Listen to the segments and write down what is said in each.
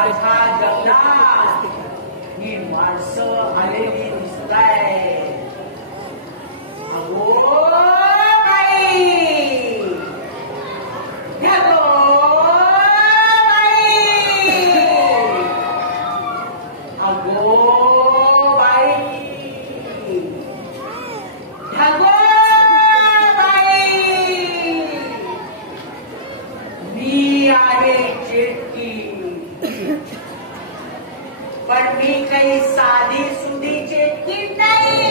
माझ्या जंगलात ही माणसं आलेली दिसताय. अगो बाई, अगो बाई, अगो बाई, अगो बाई, मी आहे चेटकी, पण मी काही साधी सुधी चेटकी नाही.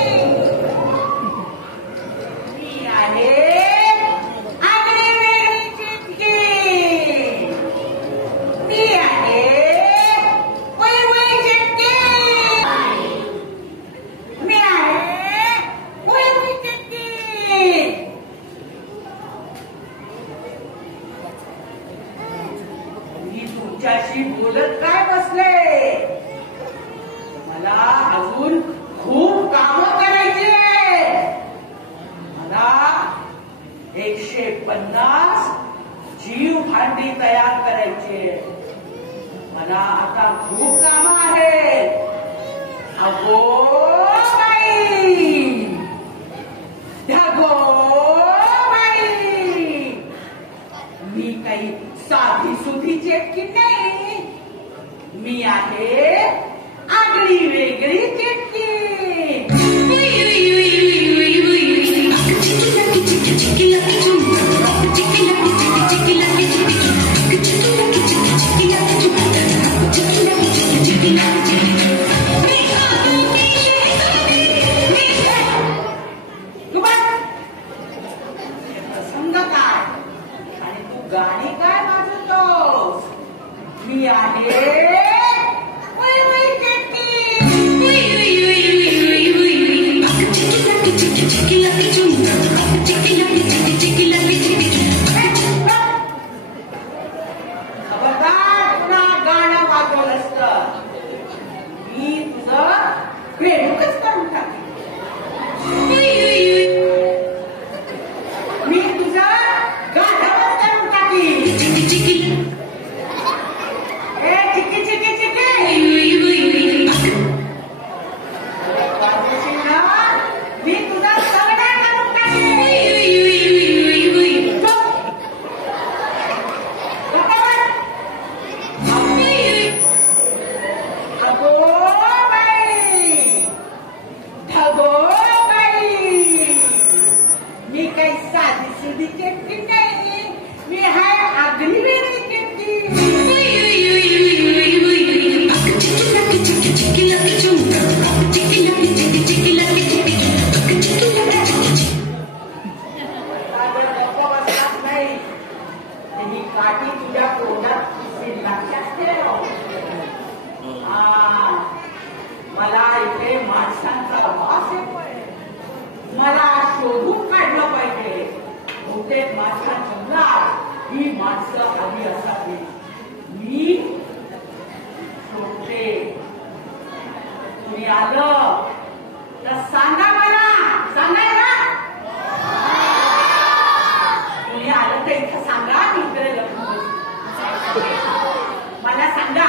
मी आहे आगळीवेगळी चेटकी. मी आहे वळवळी चेटकी. मी आहे वळवळी चेटकी. मी तुमच्याशी बोलत काय बसले? मला अजून खूप कामं करायची आहेत. मला 150 जीव भांडी तयार करायची. मला आता खूप कामं आहेत. अगो बाई, अगो बाई, मी काही साधी सुधी चेटकी नाही. मी आहे आगळी वेगळी चेटकी. प्रसंग काय आणि तू गाणी काय वाजवतोस? मी आहे मला इथे माणसांचा वास येतोय. मला शोधून काढलं पाहिजे. बहुतेक माझ्या जंगलात ही माणसं आली असावी. मी शोधते. तुम्ही आलं तर सांगा मला. सांगायला तुम्ही आलं तर इथं सांगा. मी इकडे लग्न मला सांगा.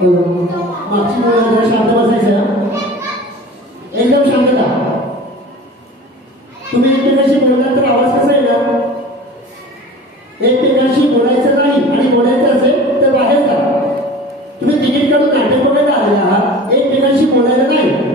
मागची मुलं शांत बसायचं, एकदम शांतता. तुम्ही एकमेकांशी बोलला तर आवाज कसा येणार? एकमेकांशी बोलायचं नाही आणि बोलायचं असेल तर बाहेर जा. तुम्ही तिकीट काढून नाटक बघायला आलेला आहात, एकमेकांशी बोलायला नाही.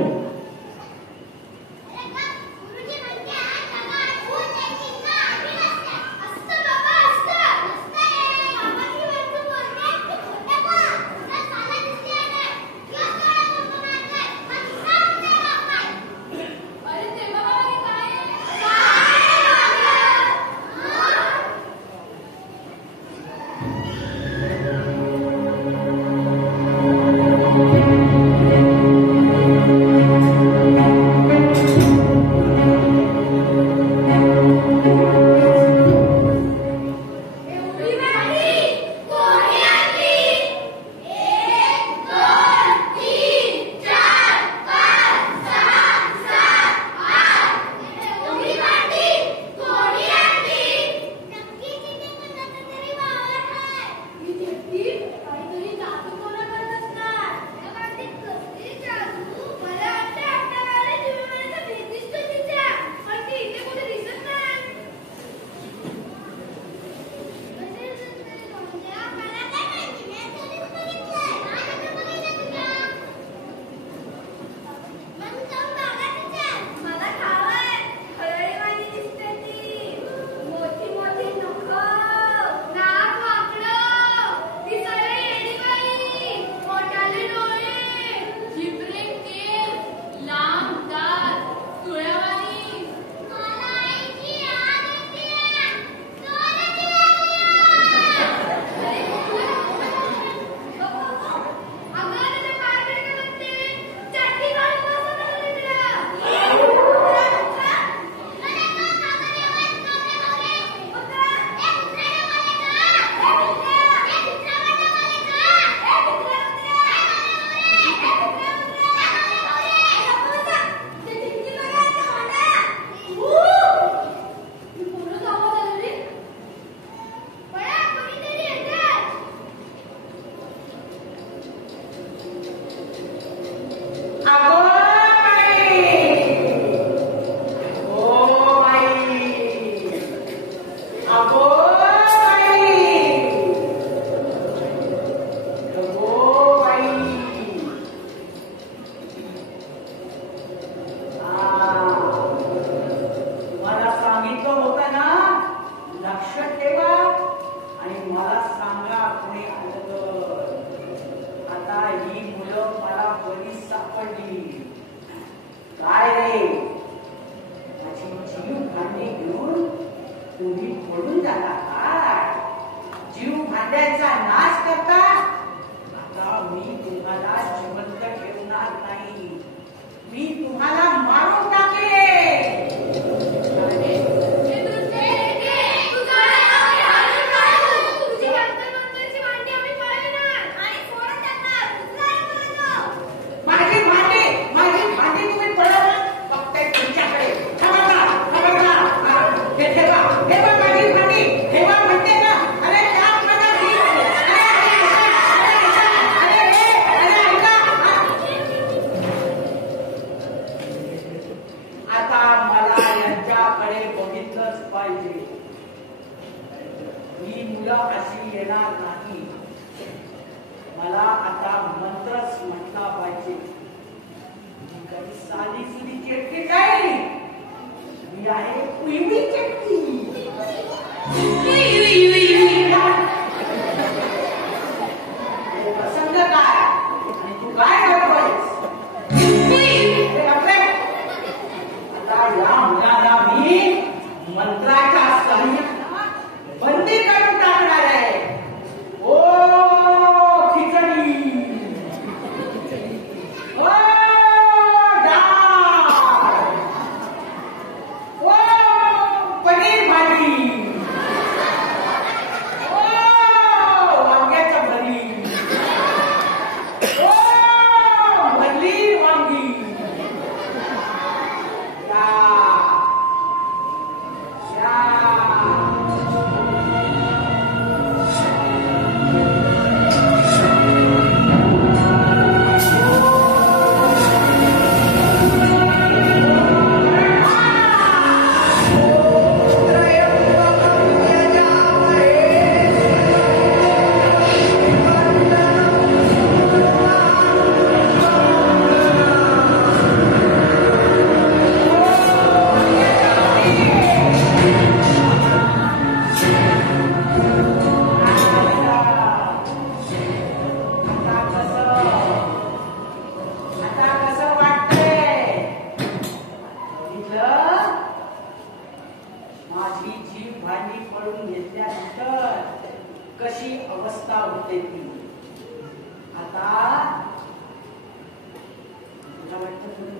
पनीर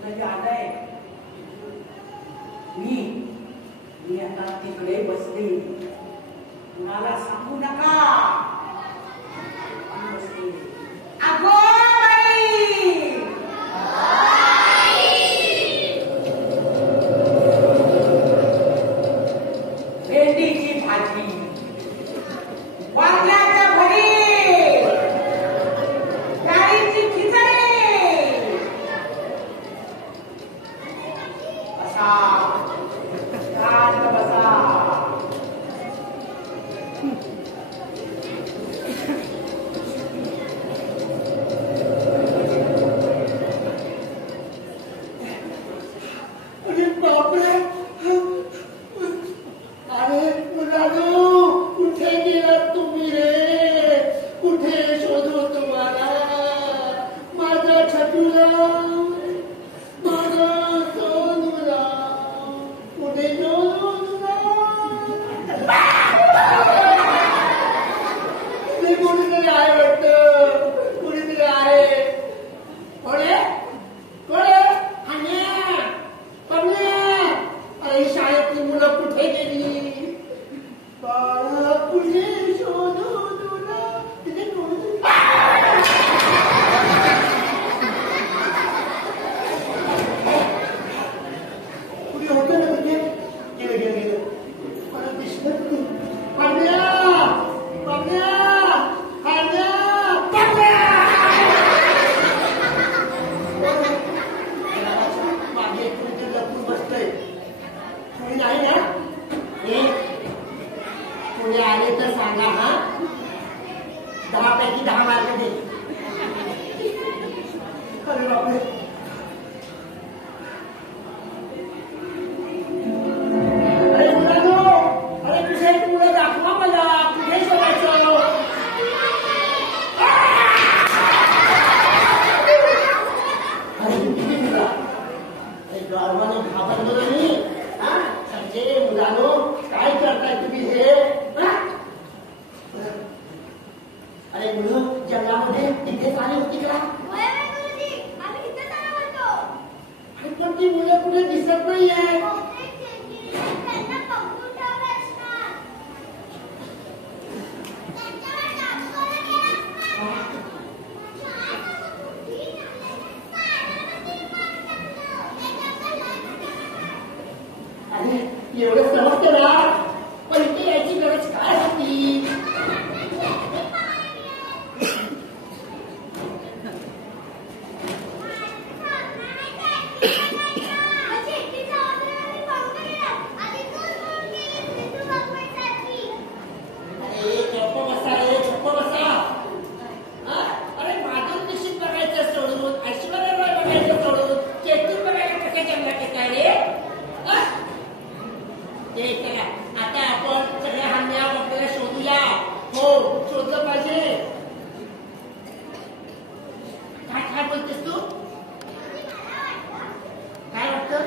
कुठेतरी आलंय. मी आता तिकडे बसले. कुणाला सांगू नका. बसले. अगो बाई, भेंडीची भाजी, वांग्याचं भरीत, डाळीची खिचडी. बसा, शांत बसा. अरे बापरे, अरे मुलांनो, कुठे गेलात तुम्ही रे? कुठे शोधू तुम्हाला? माझा छटूला, माझा सोनूला, कुठे शोधू तुला? ते कोणीतरी आहे वाटतं, कोणीतरी आहे. कोणे कोणे? हान्या, पमण्या, अरे शाळेतली मुलं कुठे गेली? बाळा, कुठे शोधू तुला? तिथे कोणीतरी कुठे होतं ना तिथे? गेलं गेलं गेलं. मला दिसलं नाही. पमण्या, पमण्या, हान्या, पमण्या. मागे कुठे लपून बसतंय. कोणी नाही ना? कोणी आले तर सांगा. हा, 10 पैकी 10 मार्क दे. अरे बापरे, अरे मुलांनो, अरे कुठे मुलं दाखवा मला. कुठे शोधायचं? अरे किती मुला, गारवाने घाबरलो ना मी. संजय, मुलांनो, काय करताय तुम्ही हे? अरे मुलं जंगलामध्ये तिथेच आली होती का? पण ती मुलं कुठे दिसत नाहीये. अरे एवढं समजतं ना, पण इथे याची गरज काय होती? अरे गप्प बसा रे, गप्प बसा. अरे माझं निश्चित बघायचं सोडून, ऐश्वर्या राय बघायचं सोडून, चेतून बघायला कसं जंगलात येताय रे? ते चला, आता आपण सगळ्या हान्या बघायला शोधूया. हो, शोधलं पाहिजे. काय काय बोलतेस तू? काय वाटतं?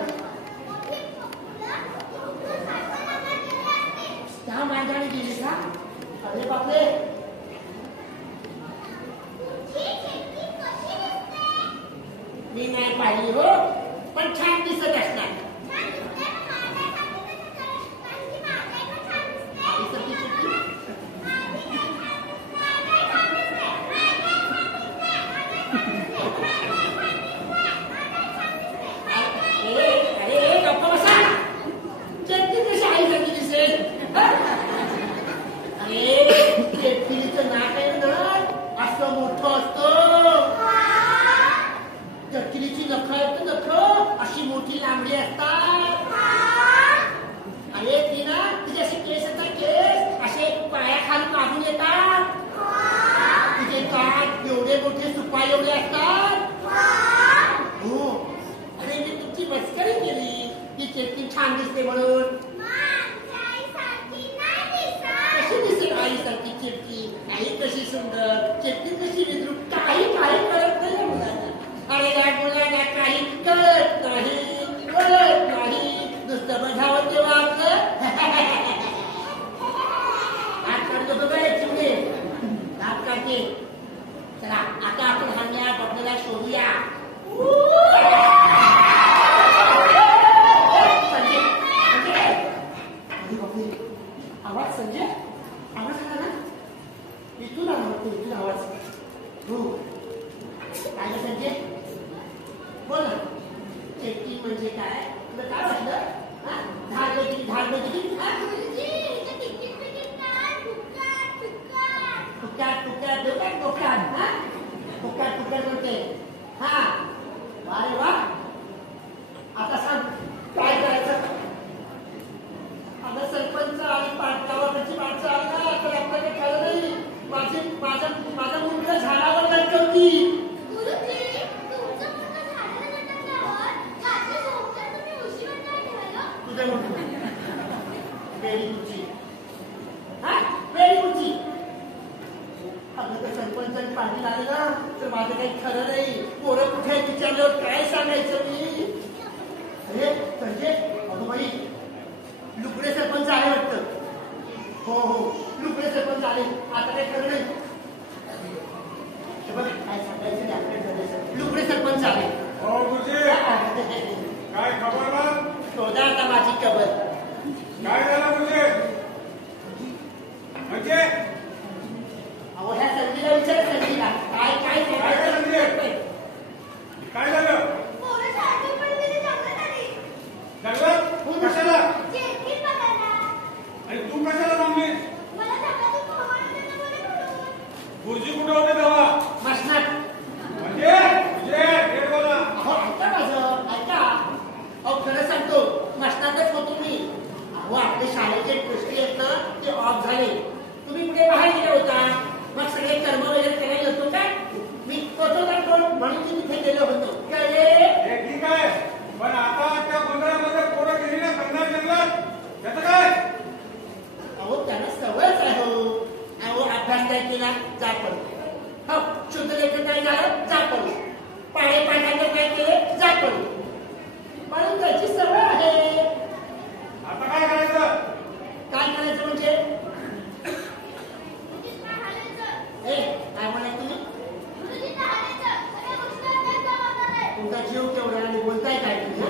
त्या मांजाने गेली का? अरे बापरे, मी नाही पाहिली हो, पण छान दिसत असणार. अरे गप्प बसा. चेतली कशी आईसारखी दिसेल? अरे चेतलीचं नाक आहे ना, असं मोठं असतं. चटकीची नख आहेत, नख अशी मोठी लांबडी असतात. अरे ती ना, तिचे असे केस असतात, केस असे पायाखाली मागून येतात. तिचे कान एवढे मोठे सुपा एवढे असतात. हो, अरे मी तुमची मस्करी केली की चेतली छान दिसते म्हणून. कशी दिसेल आईसारखी चेतली? आई कशी सुंदर, चेतली कशी विद्रूप, काही काही कळत नाही या मुलांना. अरे या मुलांना काही कळत नाही, कळत नाही. नुसतं बघावं तेव्हा आपलं हात काढतो बघा चिमणे, हात काढते. चला आता आपण हान्या बघण्याला शोधूया. बैठकी म्हणजे काय? तुला काय वाटलं? झाड बैठकी फुक्यात देऊ काय फुक्यात म्हणते. हा अरे वा. आता सांग काय करायचं? आता सरपंच आणि गावाकडची माणसं आली ना तर आपल्याला कळलं नाही. माझा मुलगा झाडावर लटकवती. तुझ्या वेळी अगं तर सरपंचांनी पाणी आले ना तर माझं काही खरं नाही. पोरं कुठे विचारल्यावर काय सांगायचं मी? अरे संजय अगं बाई लुकडे सरपंच आले वाटतं. हो लुकडे सरपंच आले. आता काही खरं नाही. बघ काय सांगायचं आपल्या लुकडे सरपंच आले. काय खबर मग? शोधा आता माझी खबर. काय झालं तुझे? म्हणजे अहो ह्या संजीला विचार संजीला काय काय काय झालं? जंगलात कशाला? आणि तू कशाला थांबली? गुरुजी कुठे होते तेव्हा? मसनात. म्हणजे बोला. अहो ऐका माझं ऐका. अहो खरं सांगतो मसनातच होतो मी. अहो आपले शाळेचे ट्रस्टी आहेत ना ते ऑफ झाले. तुम्ही कुठे बाहेर गेला होता. मग सगळे कर्म वगैरे करायला होतो काय? मी होतो ना कोण म्हणून मी तिथे गेलो होतो. हे ठीक आहे पण आता त्या गोंधळामध्ये पोरं गेली ना कंधार जंगलात त्याचं काय? अहो त्यांना सवयच आहे. अहो अभ्यास काय केला जा पडू. हो शुद्ध लेखन काय झालं जा पडू. पाढे पाठांतर काय केले जा पडू. म्हणून त्याची सवय आहे. आता काय करायचं? काय करायचं म्हणजे काय म्हणाय तुम्ही? तुमचा जीव केवढा आणि बोलताय काय तुम्ही?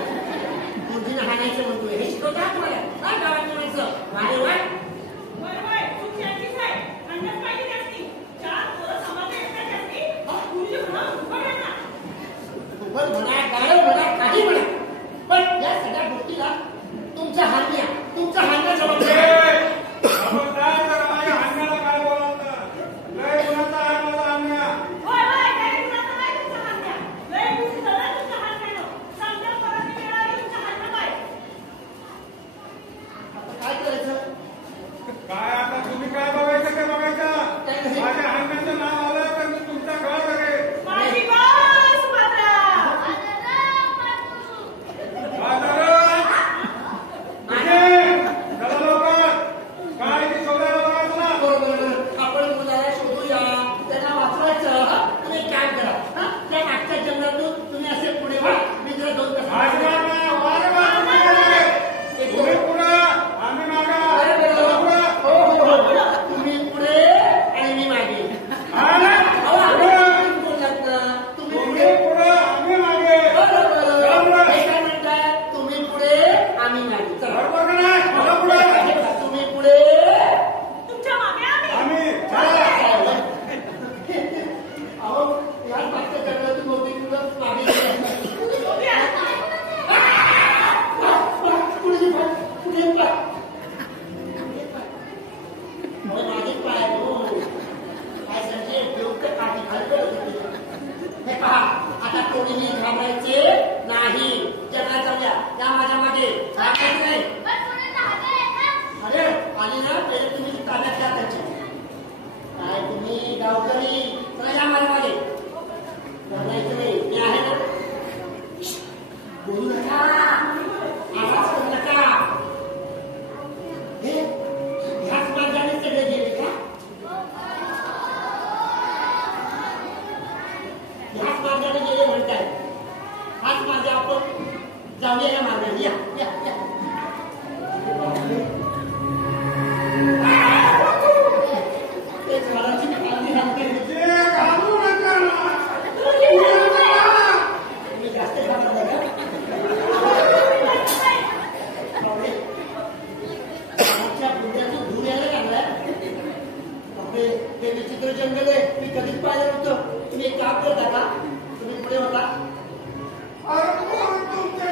मुलींना हाणायचं म्हणतोय हे शिकवता तुम्हाला काय गावातली माणसं? अरे वा म्हणा गाळव म्हणा काही म्हणा पण या सगळ्या गोष्टीला तुमचा हान्या जबाबदार. काय आता तुम्ही काय बघायचं ते बघायचं. माझ्या हाण्याचं नाव आलं तर मी तुमचा गळा धरेन. चला लवकर. काय ती शोधायला बघायचं. आपण मुलाला शोधूया त्यांना वाचवायचं. तुम्ही काय करा त्या मागच्या जंगलातून तुम्ही असे पुढे व्हा. मी जरा दोन तुम्ही पुढं आम्ही मागा. तुम्ही पुढे आणि मी मागे. तुम्ही पुढं आम्ही मागे. काय म्हणताय? तुम्ही पुढे आम्ही मागे. बरोबर का नाही? मला पुढे तुम्ही पुढे आम्ही. अहो याच मागच्या जंगलातून बहुतेक मुलं मागे आता कोणीही घाबरायचे नाही. जगात जाऊया या माझ्या मागे नाही. अरे आली ना पहिले तुम्ही ताब्यात घ्या त्याची. काय तुम्ही गावकरी चला या माझ्या मागे. घाबरायचं नाही मी आहे ना. बोलू नका आवाज करू नका. हे ह्याच मार्गाने सगळे गेले का? ह्याच मार्गाने गेले म्हणताय. हाच मार्ग आपण जाऊया या मार्गाने. या या या तेच घराची पाणी घालते. तुम्ही जास्त घाबरता का? पुण्यातून धूर यायला लागलाय. ते विचित्र जंगल आहे मी कधीच पाहिलं नव्हतं. तुम्ही एक काम करता का? तुम्ही पुढे होता. तुमच्या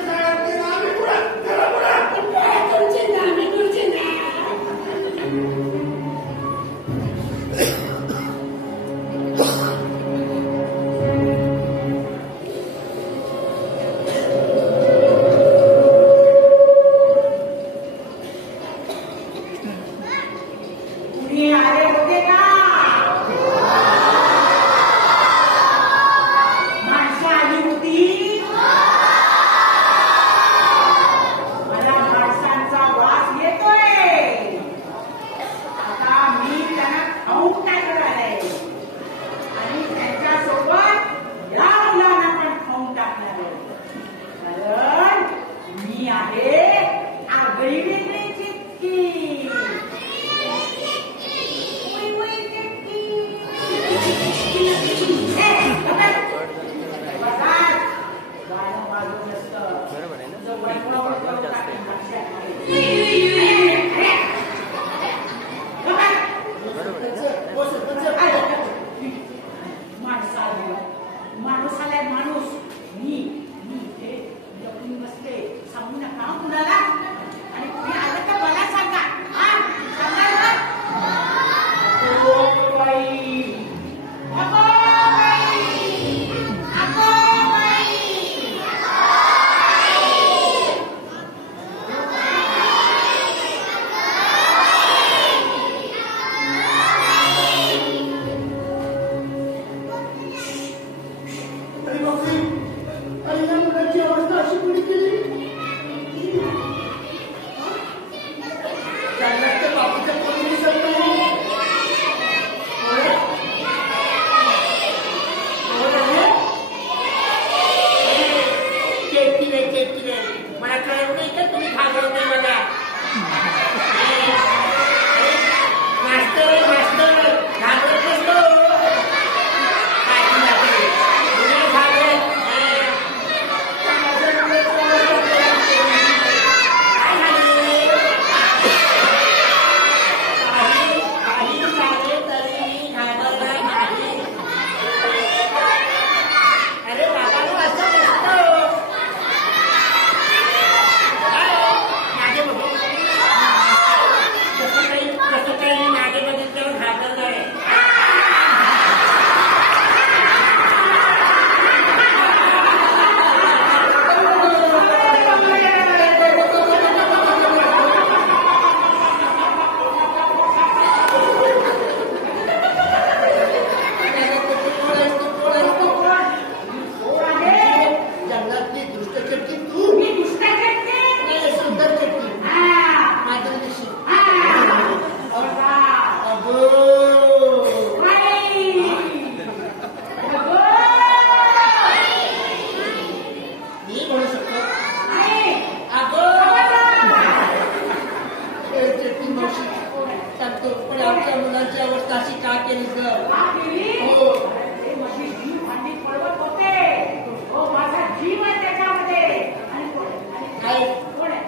आहे कोण आहे?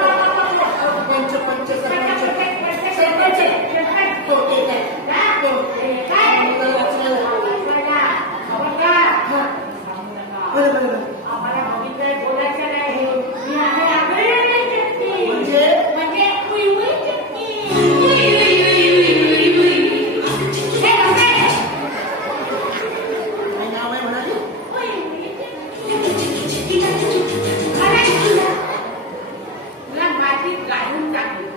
पंच पंच सरपंच सरपंच हो ते काय हो मुलं वाचलेलं बरं आम्हाला बघितलंय बोलायचं नाही. मी आहे आगळी चटणी. म्हणजे उई उई चटणी. हे बघा. काय नाव आहे म्हणाली उई उई चटणी. अरे तुला मातीत गाडून टाकली.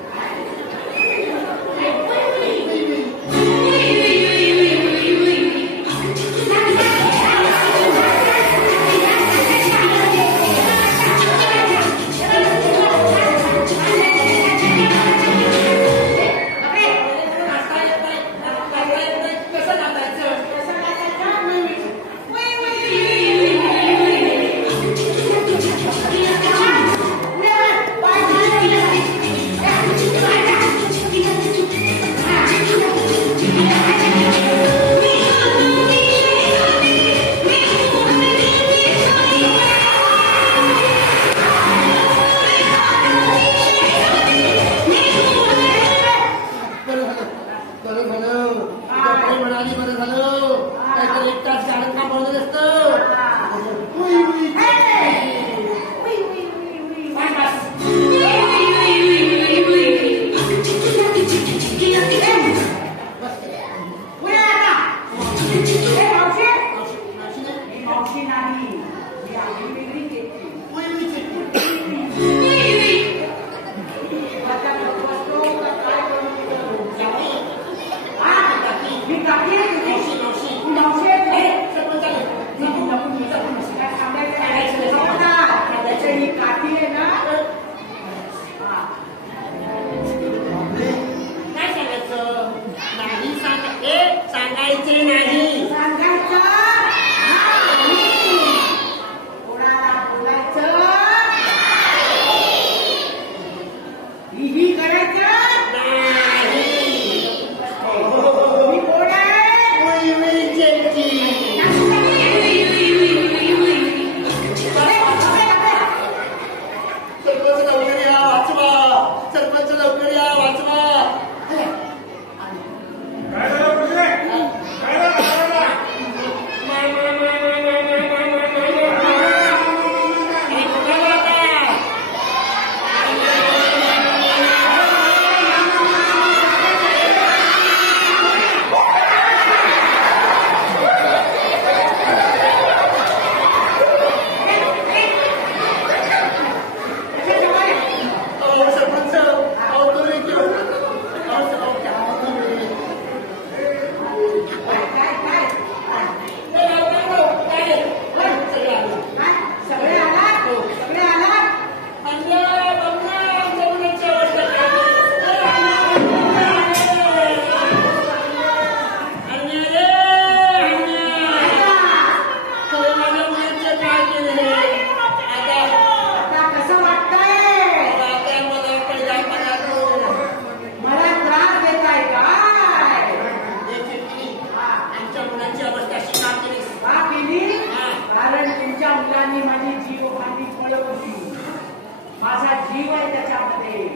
माझा जीव आहे त्याच्यामध्ये,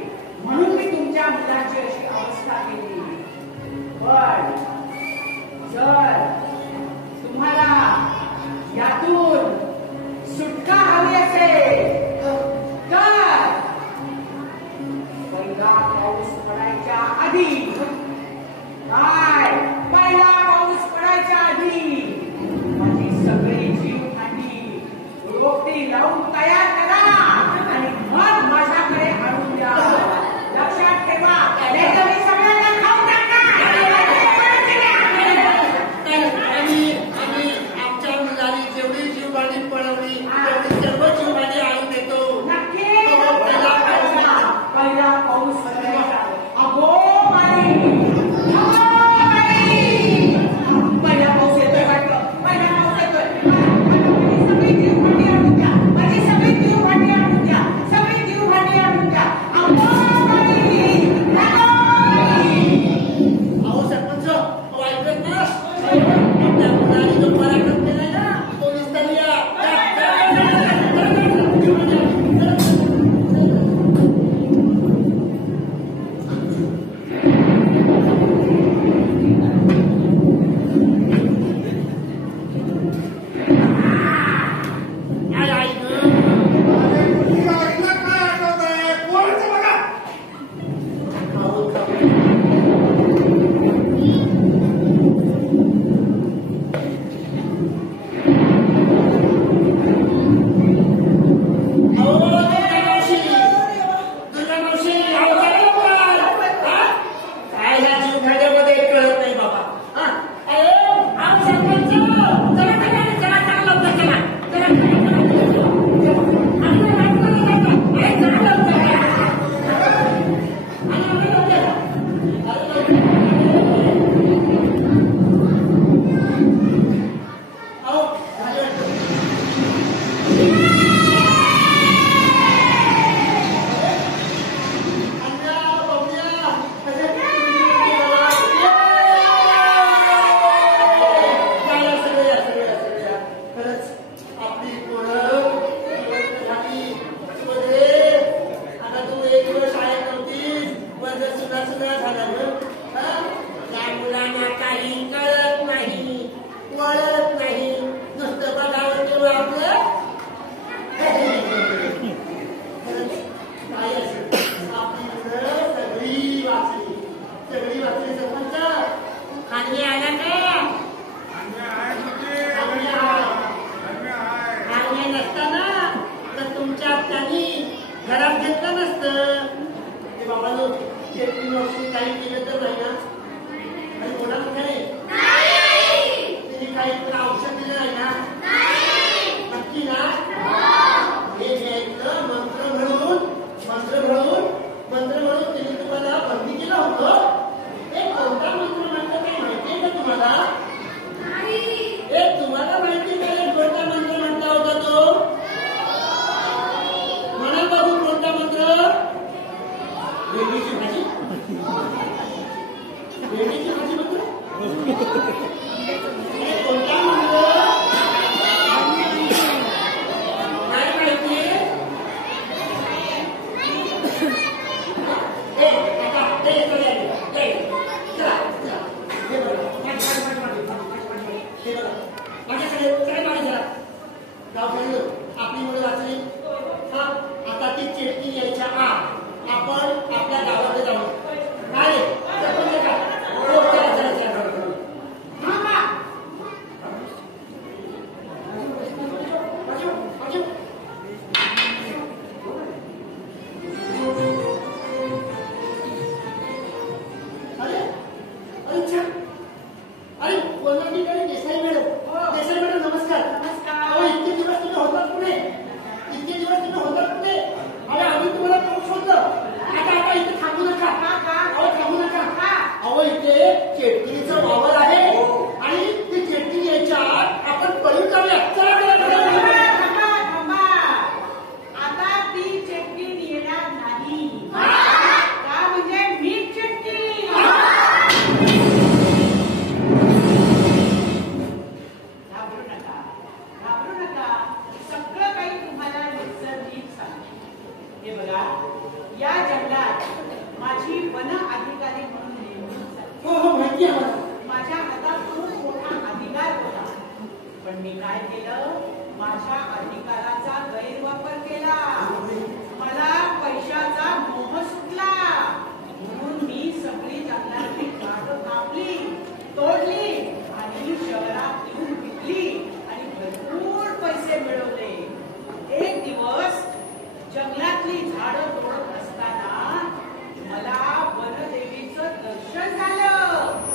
म्हणून मी तुमच्या मुलाची अशी अवस्था केली. पण जर तुम्हाला यातून सुटका हवी असेल तर पहिला पाऊस पडायच्या आधी, काय पहिला पाऊस पडायच्या आधी माझी सगळी जीवहानी रोपटी लावून तयार करा आणि मग माझ्याकडे आणून द्या. लक्षात ठेवा, नाहीतर मी सगळ्यांना खाऊन टाकणार. तुम्हाला? तुम्हाला माहिती काय कोणता मंत्र म्हणता होता तो? म्हणा बघू कोणता मंत्र? भेंडीची भाजी. भेंडीची भाजी मंत्र कोणता मंत्र? काय माहिती? आपली मुलं वाचली. आता ती चेटकी यायच्या आत आपण आपल्या गावाकडे जाऊ. काय अरे कोणाची काही देसाई मॅडम नमस्कार. अहो इतके दिवस तुम्ही होतात पुढे. अरे आम्ही तुम्हाला खूप शोधलं. आता इथे थांबू नका. थांबू नका. अहो इथे चेटकिरीचा वावर आहे आणि ती चेटकी यायच्या आपण पळून जाऊया. चला आता ती चटणी येणार नाही का? म्हणजे मीठ चटणी. घाबरू नका. सगळं काही तुम्हाला नीट सांगते. हे बघा, या जंगलात माझी वन अधिकारी म्हणून नेमणूक झाली. हो माहिती आहे मला. माझ्या हातात खूप मोठा अधिकार होता, पण मी काय केलं? माझ्या अधिकाराचा गैरवापर केला. मला पैशाचा मोह सुटला म्हणून मी सगळी जंगलातली झाडं कापली, तोडली आणि शहरात येऊन विकली आणि भरपूर पैसे मिळवले. एक दिवस जंगलातली झाडं तोडत असताना मला वनदेवीचं दर्शन झालं.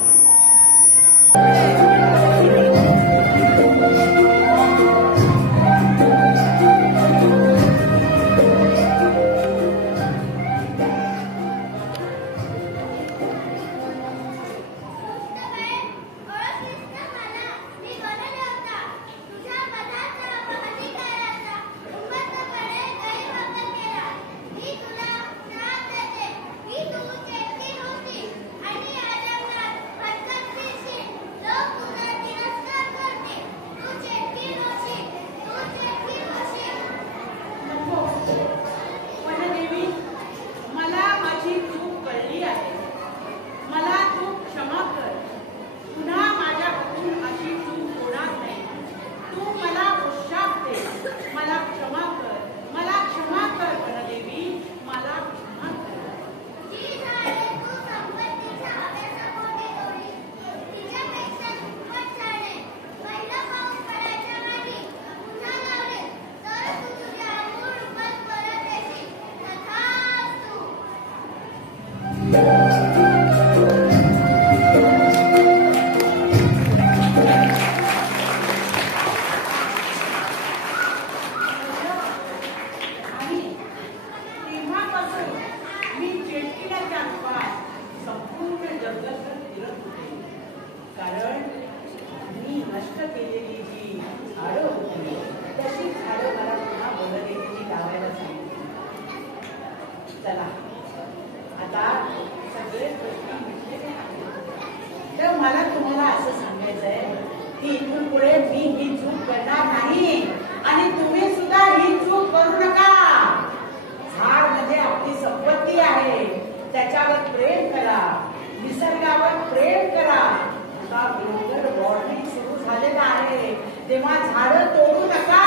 चला आता सगळे प्रश्न मिटलेले आहेत. तर मला तुम्हाला असं सांगायचं आहे की इथून पुढे मी ही चूक करणार नाही आणि तुम्ही सुद्धा ही चूक करू नका. झाड म्हणजे आपली संपत्ती आहे, त्याच्यावर प्रेम करा, निसर्गावर प्रेम करा. आता ग्लोबल वॉर्मिंग सुरू झालेलं आहे तेव्हा झाडं तोडू नका.